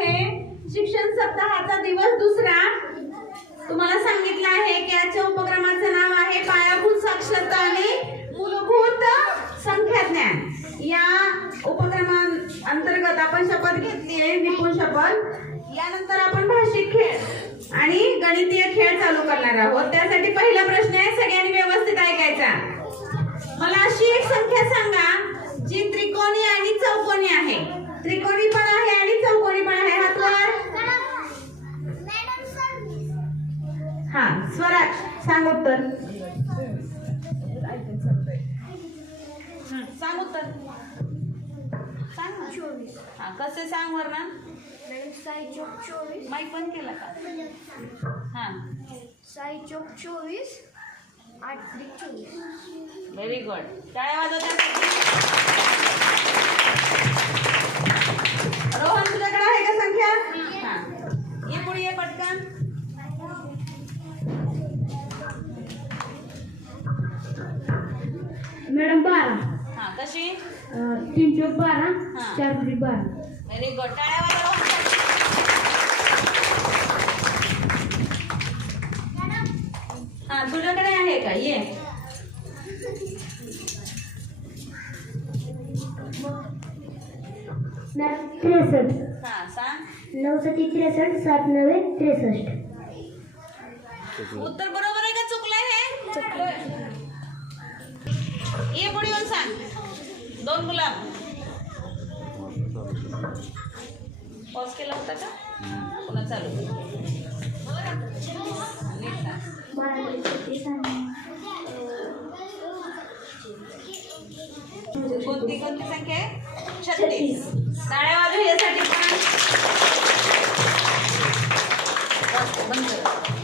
आहे. शिक्षण सप्ताहाचा दिवस दुसरा. तुम्हाला सांगितलं आहे की आजच्या उपक्रमाचं नाव आहे पायाभूत साक्षरता आणि मूलभूत संख्याज्ञान. या उपक्रमा अंतर्गत आपण शपथ घेतली आहे निपुण शपथ. यानंतर आपण भाषिक खेळ आणि गणितीय खेळ चालू करणार आहोत. त्यासाठी पहिला प्रश्न आहे सगळ्यांनी व्यवस्थित ऐकायचा. मला अशी एक संख्या सांगा जी त्रिकोणी आणि चौकोनी आहे त्रिकोणी पण आहे आणि चौकोनी पण आहे हात वर हा स्वराज सांग उत्तर. सांग उत्तर. सांग चोवीस हा कसे सांग वर्णन साई चौक चोवीस माईक पण केला का? हा. साई चौक चोवीस आठ चोवीस व्हेरी गुड टाळ्या वाजवतात रोहन तुझ्याकडे आहे का संख्या? हा. ये पुढे ये पटकन. मॅडम बारा. हा कशी? अं, तीन चौक बारा हा. चार पुढे बारा. व्हेरी गुड टाळ्या. हा तुझ्याकडे आहे का? ये. त्रेसष्ट. हा सांग. नऊ सती त्रेसष्ट सात नव्वे त्रेसष्ट. उत्तर बरोबर आहे का? चुकलंय हे? दोन गुलाब. पॉज केला होता का? पुन्हा चालू. कोणती कोणती संख्या आहे? छत्तीस. साड्या वाजू यासाठी पण. बंद